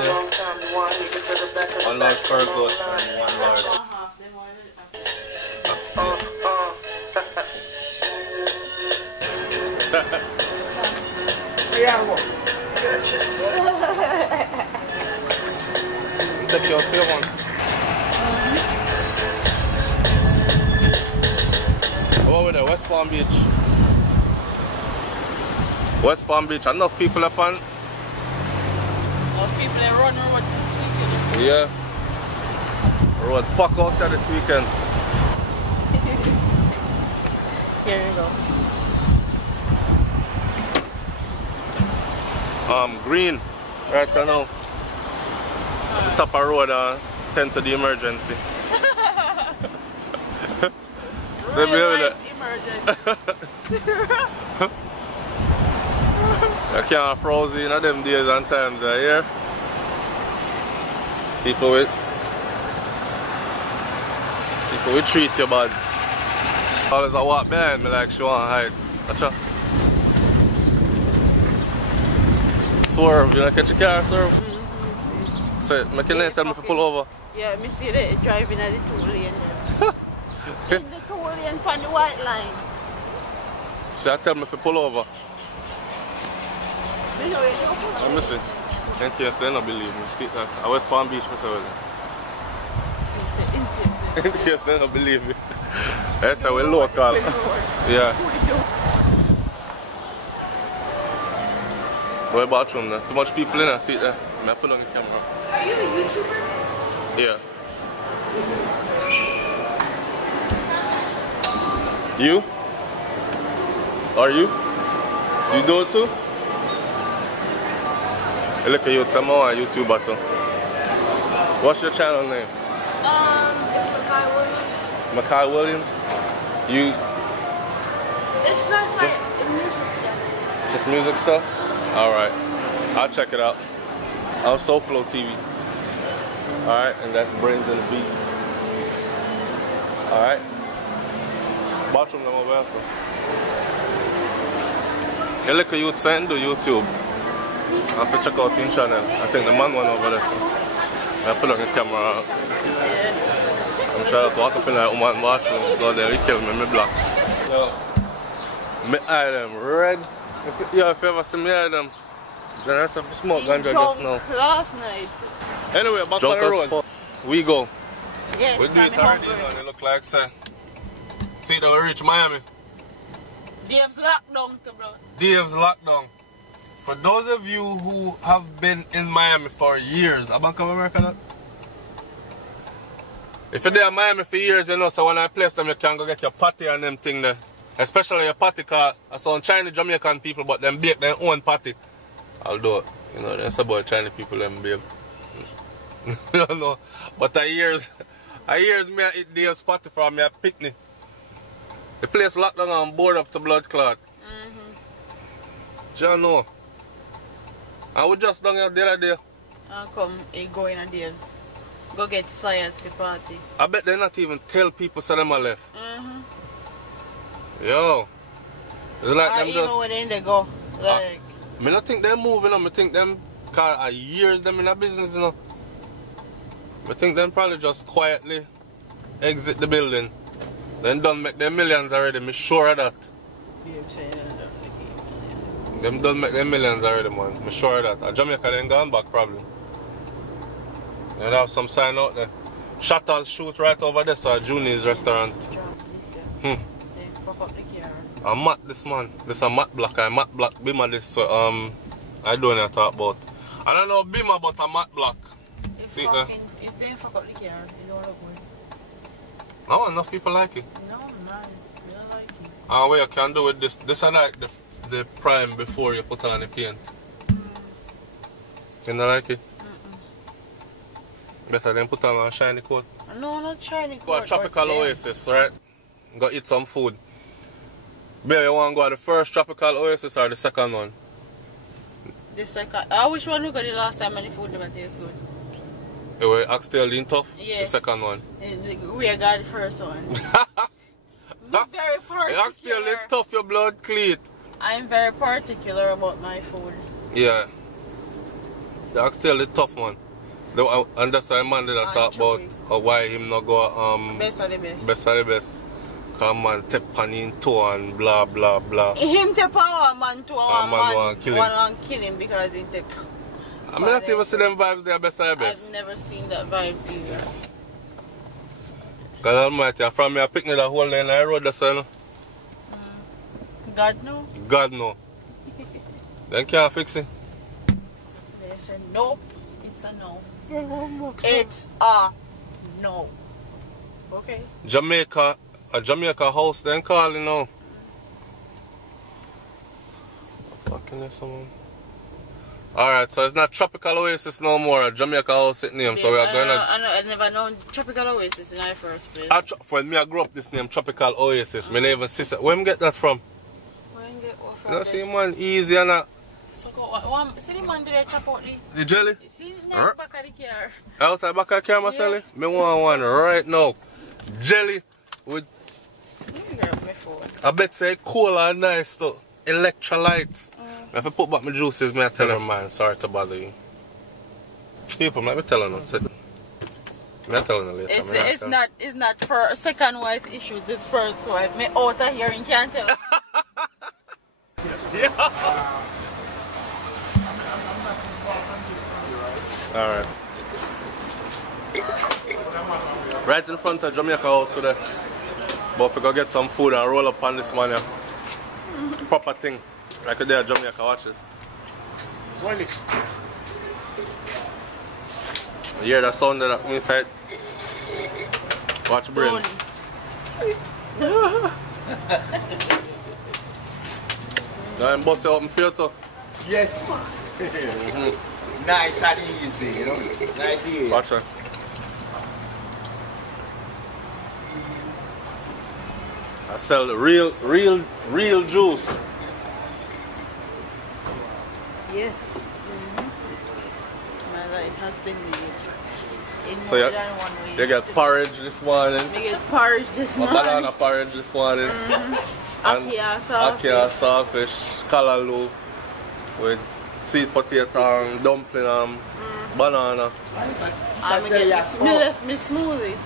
One large per goat and one large oxtail. Take your tail one. Over there, West Palm Beach. West Palm Beach, enough people up on. Enough people that run road this weekend. Yeah. Road pack out there this weekend. Here you go. Green, right now. Top of road, tend to the emergency. Emergency. I can't froze in them days and times here. People will treat you bad. Always I walk behind me like she want to hide. Watch out. Swerve, you wanna catch a car, swerve? Say, make your tell me if I pull over. Yeah, me see that driving at the 2 lane there. In the 2 lane on the white line. Should I tell me if I pull over? Let me see. In case they don't believe me. See that? I West Palm Beach, myself. In case they don't believe me. That's how we're local. Yeah. Where bathroom there? Too much people in there. See there? I put on the camera. Are you a YouTuber? Yeah. You? Are you? You do it too? Hey, look at you, tell me on YouTuber too. What's your channel name? It's Makai Williams. Makai Williams? You? It's just like music stuff. Just music stuff? Alright. I'll check it out. I'm SouFLoTV. Alright, and that's Brains&TheBeat. Alright. Bathroom them over there, so. You look at you saying do YouTube. I have to check out your channel. I think the man one over there, so. I put on the camera. I'm sure to walk up in that woman's bathroom, so then he killed me, me black. Yo. My eye them red. If you ever see me eye them, then I some smoke ganja just now. Last night. Anyway, back on the road. We go. Yes, we do it already now, it look like say. See that we reach Miami. Dave's lockdown, bro. Dave's lockdown. For those of you who have been in Miami for years, I Bank of America that? If you're there in Miami for years, you know, so when I place them, you can go get your patty and them thing there. Especially your patty, because I saw Chinese Jamaican people, but them bake their own patty. I'll do it. You know, that's about Chinese people, them babe. You know, but I years me I eat Dave's patty from me a picnic. The place locked down and board up to blood clot. Do you know? I was just down here the other day. I'll come go in a Dave's. Go get flyers for party. I bet they not even tell people so them are left. Yo. It's like them just... know where they go. Like... I don't think they're moving on. I think them car years them in a business, you know. I think them probably just quietly exit the building. Then done make them millions already, I'm sure of that. Them done make them millions already, man. I'm sure of that. Jamaica they ain't gone back probably. They have some sign out there. Shuttles shoot right over there, so Junior's restaurant. A matte this man. This a matte black. I matte black Bima this so I don't know talk about. I don't know Bima but a matte black. See if they fuck up the car, you don't look good. No, enough people like it. No man, you don't like it. What you can do with this is like the prime before you put on the paint. You don't like it? Better than put on a shiny coat. No, not shiny coat. Go to Tropical Oasis, right? Go eat some food. Baby, you want to go to the first Tropical Oasis or the second one? The second. Which one we got the last time and the food never tastes good? You were oxtail lean tough? Yes. The second one? We got the first one. I'm very particular. Oxtail lean tough, your blood clean. I'm very particular about my food. Yeah. the oxtail is tough, man. And that's why man did talk about why him not go best of the best. Best of the best. Cause man take pan in toe and blah blah blah. Him take power man to a man want kill him because he take. I mean, not even see them vibes there best of the best. I've never seen that vibes either. God Almighty, from me I pick me that whole line I road that's you know. God no. God no. Then can't fix it. They say nope. It's a no. It's a no. Okay. Jamaica, a Jamaica house then calling now. Fucking there someone. Alright, so it's not Tropical Oasis no more. Jamaica house it name. So we are going to. I never known Tropical Oasis in my first place. When me I grew up this name Tropical Oasis. Me never see it. Where me get that from? Where you get what from? You know, see man easy and that. So go see the man did they chop out the jelly? See the back of the car. Outside back of the car myself? Yeah. Me want one right now. Jelly with I bet say cola and nice too. Electrolytes. If I put back my juices, me I tell her man, sorry to bother you. People, let me tell her no. Me I tell her later. It's not for second wife issues, it's first wife. Me out of hearing can't tell. Yeah. Alright. Right in front of Jamaica house today. But if we go get some food and roll up on this man here. Proper thing. Like a day at Jamaica, watch this. What is it? You hear that sound that inside? Watch brain. Now I'm busting up in filter. Yes, man. Nice and easy, you know. Nice easy. Watch her. I sell the real juice. Yes. My life has been made in So more than one way. You get porridge this morning. We get porridge this morning. Banana porridge this morning. Akia sawfish. Akia sawfish, callaloo with sweet potato and dumpling and banana. And me left me smoothie.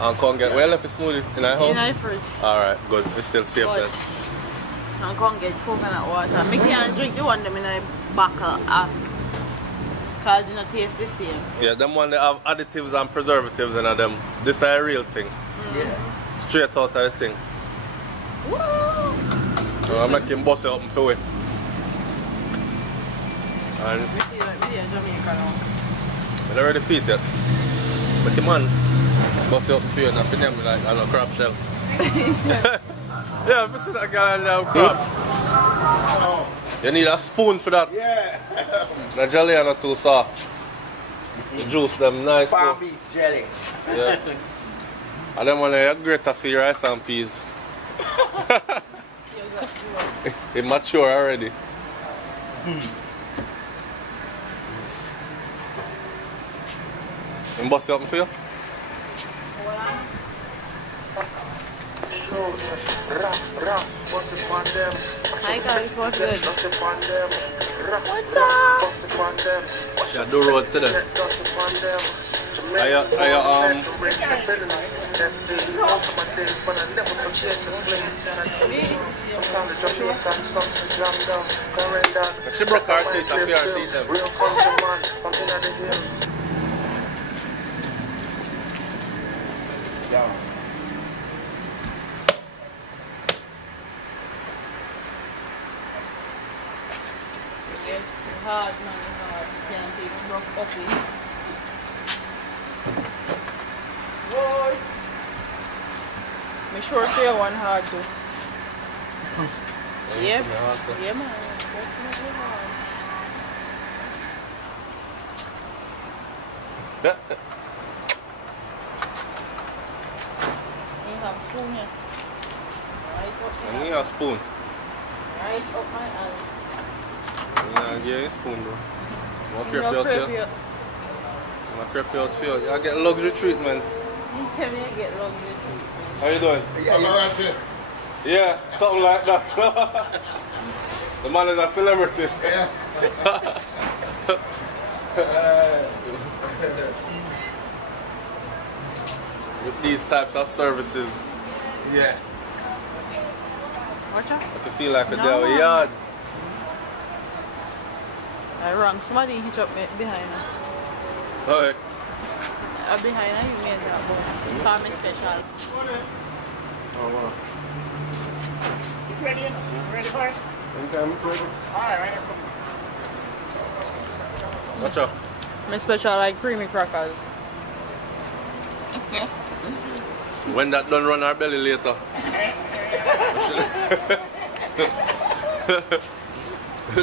And come get where left the smoothie? In our house? In our fridge. Alright, good. It's still safe then. And come get coconut water. Me can't drink the one them in a bottle because it don't taste the same. Yeah, them one they have additives and preservatives in them. This is a real thing. Yeah. Straight out of the thing. Woo! So I'm making bust it up for it. And We see Jamaica now. I don't ready feet yet. But the man bust it up for you and I feel me like I know crab shell. Yeah, I see that guy and have crab. You need a spoon for that. Yeah. The jelly are not too soft. The juice them nice. Palm beach jelly. Yeah. And then when you're greater for your rice and peas. It mature already. And bust it up for you? Hi guys, what's good? What's up? She do road today. Are you she broke her teeth, I feel her teeth them. Hard, man, hard. You can't even rough up it. Whoa! Make sure to one hard too. Yep. Yeah, man. Definitely hard. You have a spoon here. Right up I need a spoon. Right up my alley. Yeah, give you a spoon, bro. Want crepe out here? Want crepe out here? I get luxury treatment. You tell me I get luxury treatment. How you doing? Yeah, something like that. The man is a celebrity. Yeah. With these types of services, Yeah. Watch out. I can feel like a No, devil man. yard. I wrong. Somebody hit up me behind her. Alright. Behind her, you made that boy. Call me special. Oh, wow. You ready? You ready for it? Anytime you're ready. Alright, right. Watch out. My special like creamy crackers. When that done run our belly later.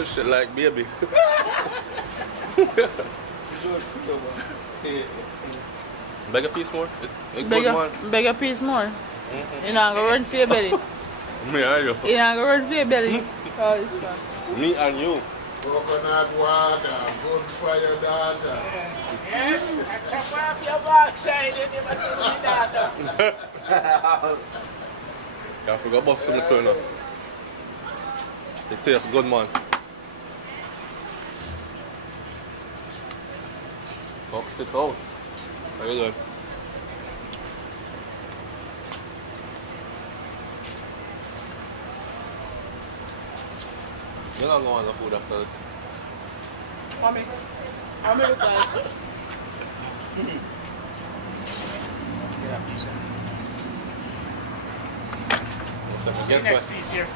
Shit like baby. Beg a piece more? A good one? Beg a piece more. You know, I'm going to run for your belly. Me and you. You know, I'm going to run for your belly. Oh, it's fun. Me and you. Coconut water, good for your daughter. Yes, I chop off your backside and you must do that. Can't forget about some turn up. It tastes good, man. Box it out. Very good. You're not going to food after this. Mommy, I'm going to try. Get Next piece here.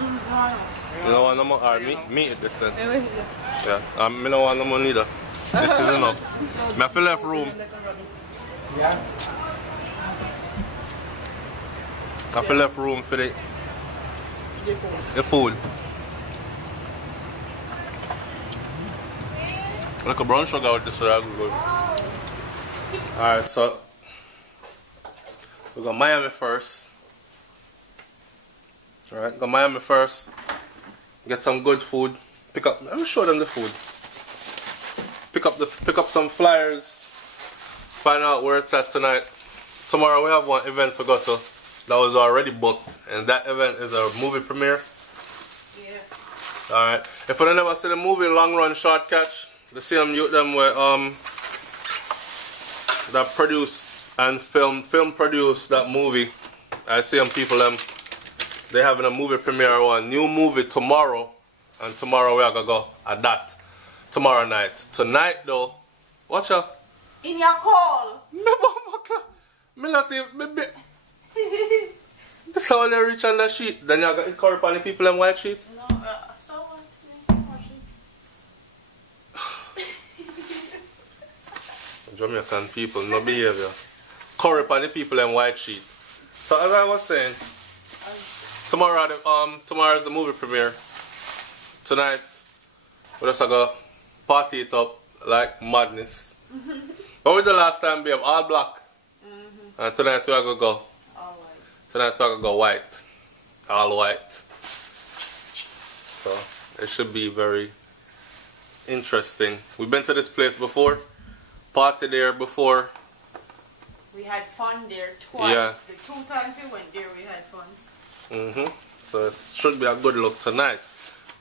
You don't want no more? Alright, meat it this then. Anyway, Yeah, I don't want no more neither. This is enough. I feel left room. Yeah. I feel left room for the food. Like a brown sugar with this, so that's good. Alright, so we got Miami first. Alright, go Miami first. Get some good food. Pick up. Let me show them the food. Pick up some flyers. Find out where it's at tonight. Tomorrow we have one event to go to that was already booked, and that event is a movie premiere. yeah. Alright. If you never see the movie Long Run Short Catch, the same youth them were that produced and film produced that movie. I see them people them. They having a movie premiere on new movie tomorrow, and tomorrow we are gonna go at that. Tomorrow night. Tonight though, watch out. In your call. Me not even this how they reach on the sheet. Then you got it curry on the people in white sheet. No, so what? Jamaican people, no behavior. Curry on the people in white sheet. So as I was saying, tomorrow is the movie premiere. Tonight we just gonna party it up like madness. What was the last time we have all black? And tonight we are gonna go. All right. Tonight we are gonna go white. All white. So it should be very interesting. We've been to this place before. Party there before. We had fun there twice. Yeah. The 2 times we went there, we had fun. So it should be a good look tonight.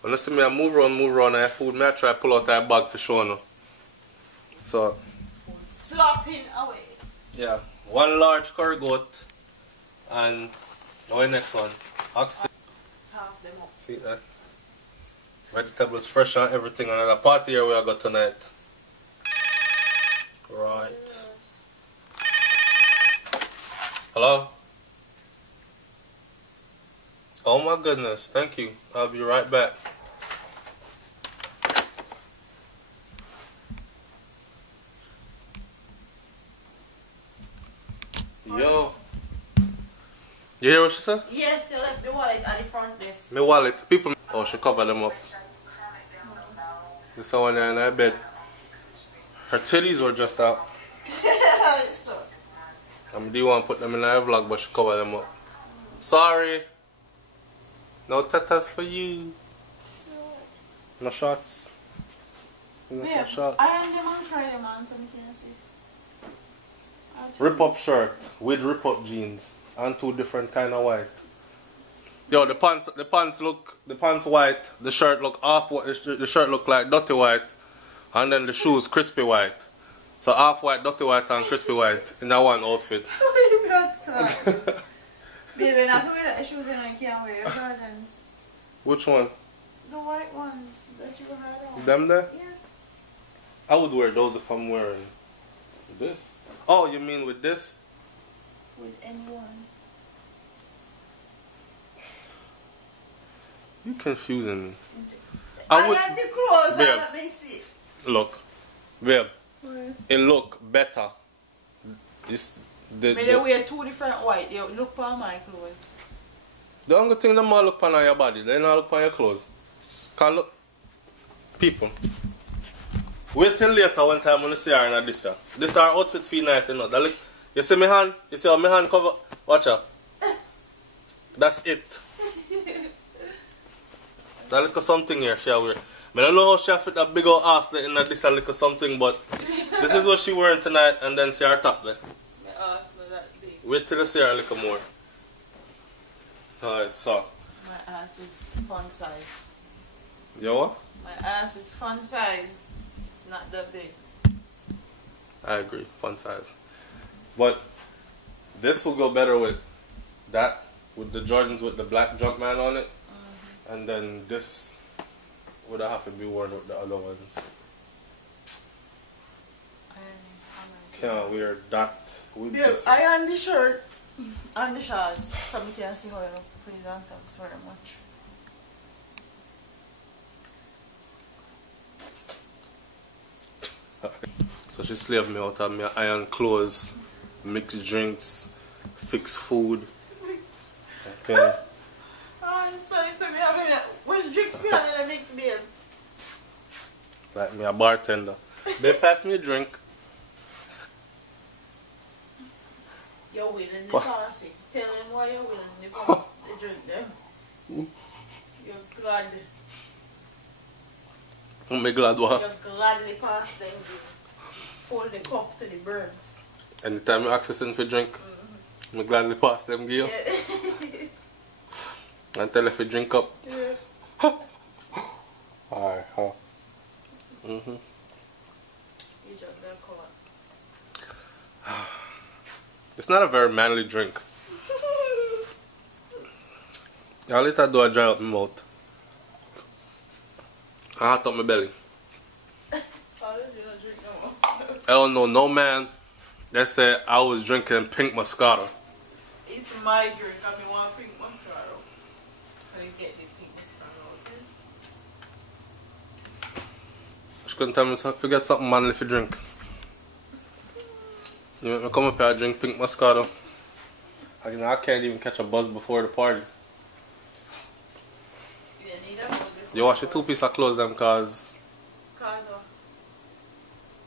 When you see me I move around and food, I try to pull out that bag for sure now. So Slopping away. yeah, 1 large curry goat and what next one? Oxtail. Half them up. See that? Vegetables fresh and everything. Another party here we are got tonight. Right. Hello? Oh my goodness, thank you. I'll be right back. Yo. You hear what she said? Yes, you left the wallet at the front desk. My wallet. People. Oh, she covered them up. This one there in that bed. Her titties were just out. So, Do want to put them in our vlog, but she covered them up. Sorry. No tatas for you. No shots. No yeah, shots. I am them and try them on so we can see. Rip up shirt with rip up jeans and 2 different kind of white. Yo, the pants white. The shirt look off. The shirt look like dirty white. And then the shoes crispy white. So half white, dirty white and crispy white in that one outfit. Baby, not to wear the shoes and I can't wear your Jordans. Which one? The white ones that you had on. Them there? Yeah. I would wear those if I'm wearing this. Oh, you mean with this? With anyone. You confusing me. I had the clothes babe, and let me see. Look, babe, Yes. it look better. It's May they wear two different white. They look for my clothes. the only thing them all look on your body, they not look on your clothes. Can look, people. Wait till later one time when you see her in this year. This our outfit feel nice, you know. That look, you see my hand? You see how my hand cover? Watch out. That's it. That little something here she wear. I don't know how she fit that big old ass there in this little something, but this is what she wearing tonight, and then see her top there. My ass not that big. Wait till you see her a little more. Alright, so. My ass is fun size. You what? My ass is fun size. It's not that big. I agree, fun size. But this will go better with that, with the Jordans with the black Jumpman on it. And then this would have to be worn with the other ones. Can't wear that with Yeah, this. I on the shirt and the shorts, so we can see how you please and thanks very much. So she slaved me out of me iron clothes, mix drinks, fix food. Okay. Oh, so me having a, which drinks me having a mix beer? Like me a bartender. They pass me a drink. You're winning the What? party. Tell him why you're winning the party. The drink them. You're glad. I'm glad what? You're gladly pass them. Fold the cup to the burn. Anytime you accessing for drink, I'm gladly pass them give you. Yeah. And tell if you drink up. Yeah. Alright, huh? You just got caught. It's not a very manly drink. I'll let do a dry up my mouth. I hot up my belly. I don't know no man that said I was drinking pink Moscato. It's my drink. I mean, want pink Moscato. I get the pink Moscato, okay? She couldn't tell me to forget something manly if you drink. You make me come up here and drink pink Moscato. I can't even catch a buzz before the party. You need a buzz. You wash your 2 pieces of clothes them cause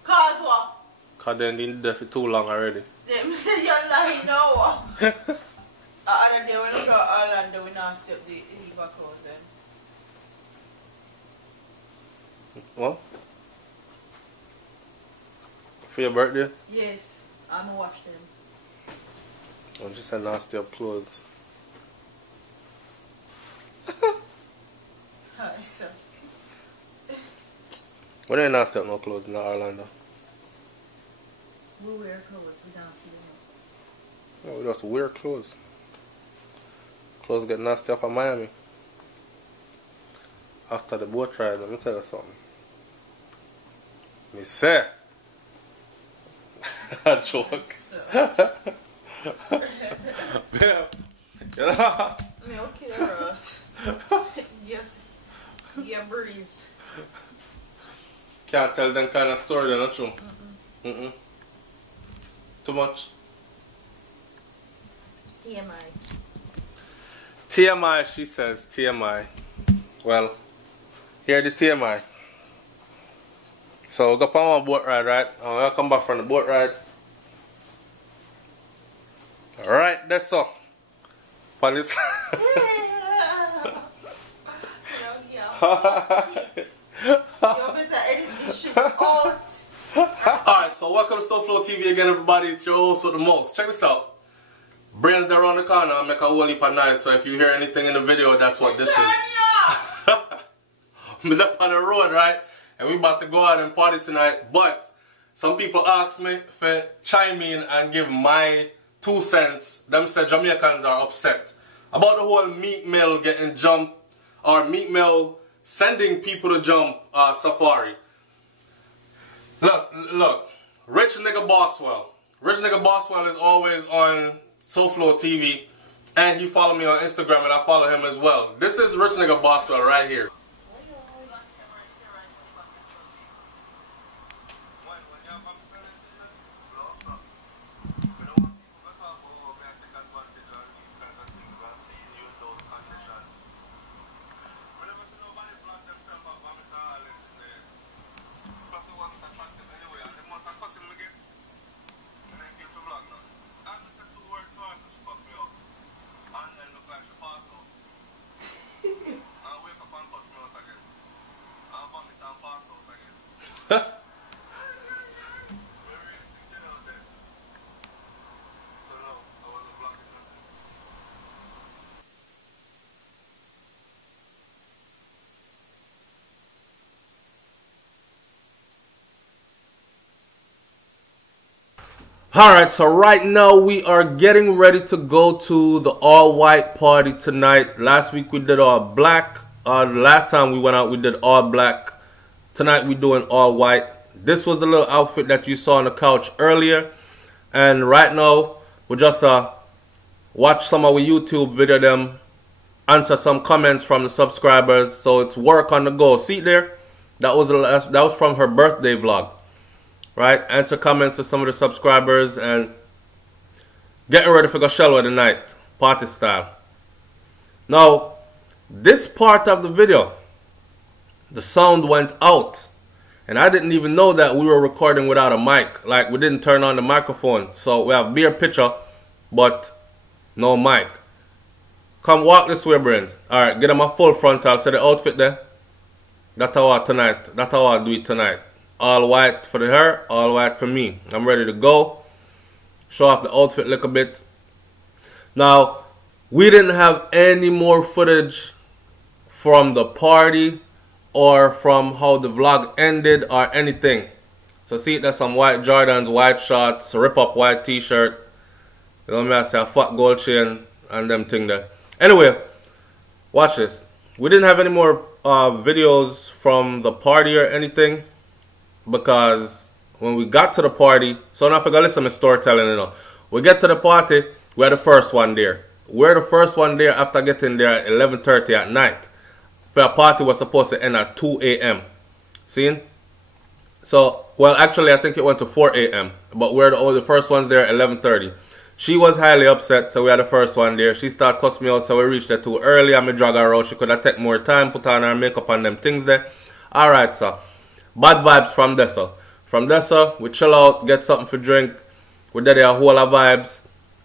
Cause what? Cause they been there for too long already. Them say you're lying now. Other day when we go to Orlando, we now step the heap of clothes then. What? For your birthday? Yes. I'm gonna wash them. Oh, just a nasty up clothes. Alright, so. What ain't nasty up no clothes in Orlando? We wear clothes, we don't see them. No, we just wear clothes. Clothes get nasty up in Miami. After the boat ride, let me tell you something. Me say. A joke. Yeah. You know? Me okay, Ross. Yes. Yeah, breeze. Can't tell them kind of story, they're not true. Too much. TMI. TMI, she says. TMI. Well, here the TMI. So we go on one boat ride, right? And we'll come back from the boat ride. Alright, that's all. Police. Alright, so welcome to SouFLoTV again, everybody. It's your host with the most. Check this out. Brains there around the corner and make a whole heap of noise. So if you hear anything in the video, that's what this is. I'm up on the road, right? and we about to go out and party tonight. But some people ask me to chime in and give my 2 cents. Them say Jamaicans are upset about the whole meat mill getting jumped, or meat mill sending people to jump safari. Look, Rich Nigga Boswell. Rich Nigga Boswell is always on SouFLoTV, and he follow me on Instagram, and I follow him as well. This is Rich Nigga Boswell right here. Alright, so right now we are getting ready to go to the all-white party tonight. Last week we did all black. The last time we went out we did all black. Tonight we're doing all white. This was the little outfit that you saw on the couch earlier. And right now we just watch some of our YouTube video them, answer some comments from the subscribers. So it's work on the go. See there? That was from her birthday vlog. Right, answer comments to some of the subscribers and getting ready for go shallow tonight, party style. Now, this part of the video, the sound went out, and I didn't even know that we were recording without a mic. Like, we didn't turn on the microphone, so we have bare picture, but no mic. Come walk this way, Brains. All right, get them a full frontal. See the outfit there. That's how I tonight. That's how I do it tonight. All white for her, all white for me. I'm ready to go. Show off the outfit a little bit. Now, we didn't have any more footage from the party or from how the vlog ended or anything. So see, there's some white Jordans, white shorts, rip up white t-shirt. You know what I say, a fat gold chain and them thing there. Anyway, watch this. We didn't have any more videos from the party or anything, because when we got to the party, so now if I go listen to my storytelling, you know, we get to the party, we're the first one there. We're the first one there after getting there at 11:30 at night. The party was supposed to end at 2 a.m. See? So, well, actually, I think it went to 4 a.m. But we're the first ones there at 11:30. She was highly upset, so we are the first one there. She started cussing me out, so we reached there too early. I drag her out. She could have taken more time, put on her makeup and them things there. Alright, so. Bad vibes from there, so. From there, so, we chill out, get something for drink. We did a whole of vibes.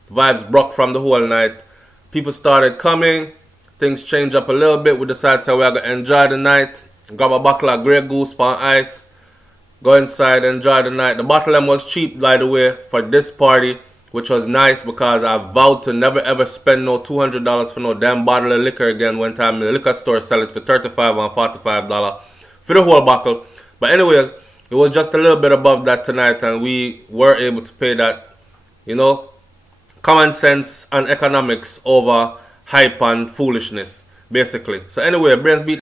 Vibes broke from the whole night. People started coming. Things changed up a little bit. We decided so we are going to enjoy the night. Grab a bottle of Grey Goose on ice. Go inside, enjoy the night. The bottle them was cheap, by the way, for this party, which was nice because I vowed to never ever spend no $200 for no damn bottle of liquor again. One time in the liquor store sell it for $35 and $45 for the whole bottle. But anyways, it was just a little bit above that tonight, and we were able to pay that, you know, common sense and economics over hype and foolishness, basically. So anyway, Brains&TheBeat.